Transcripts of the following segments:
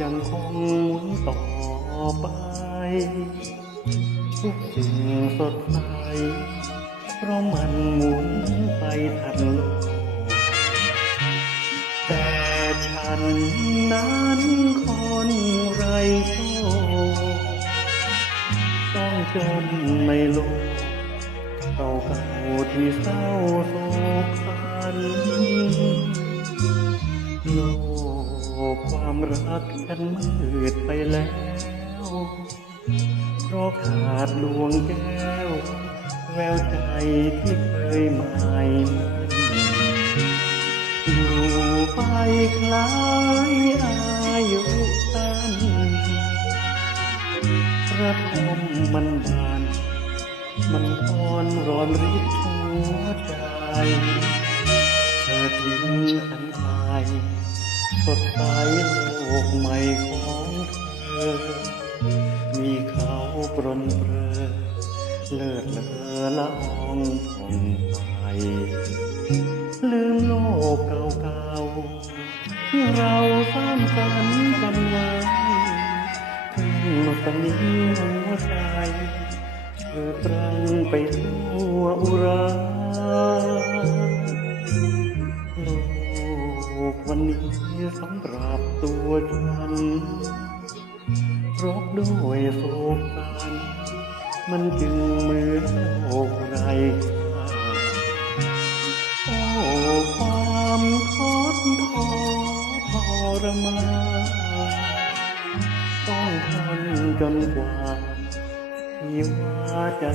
ยังคงหมุนต่อไป ทุกสิ่งสดใสเพราะมันหมุนไปทันโลกแต่ฉันนั้นคนไรโชคต้องจมในโลกเก่าเก่าที่เศร้าโศกสัน ฉันมืดไปแล้วเพราะขาดดวงแก้ว แววใจที่เคยหมายมันอยู่ไปคล้ายอายุสั้นกระทมมันบาน มันอ่อนร้อนริดหัวใจ เธอทิ้งฉันไป สดใสโลกใหม่ของเธอ มีเขาปรนเปรอเลิศเลอละอองผ่องไปลืมโลกเก่าๆที่เราสร้างสรรค์กันไว้ถึงสนิมหัวใจเธอตรังไปทั่วอุรา สำหรับตัวฉันรบด้วยโศกสันมันจึงเหมือนโลกไรค่าโอ้ความท้อท้อทรมานต้องทนจนกว่าที่ว่าจะ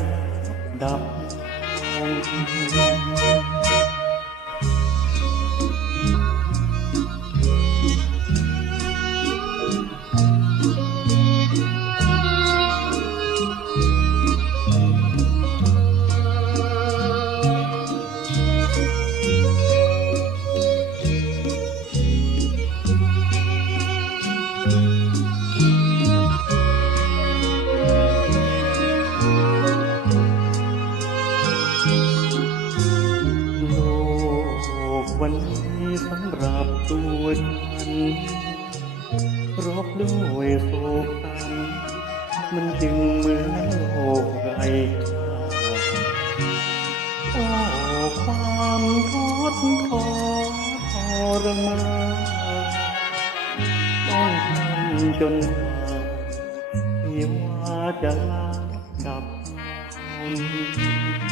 ดับลง โลกวันนี้สำหรับตัวฉันรบด้วยโศกสันมันจึงเหมือนโลกไร้ค่าโอ้ความท้อท้อทรมาน จนกาที่ว่าจะลาดับลง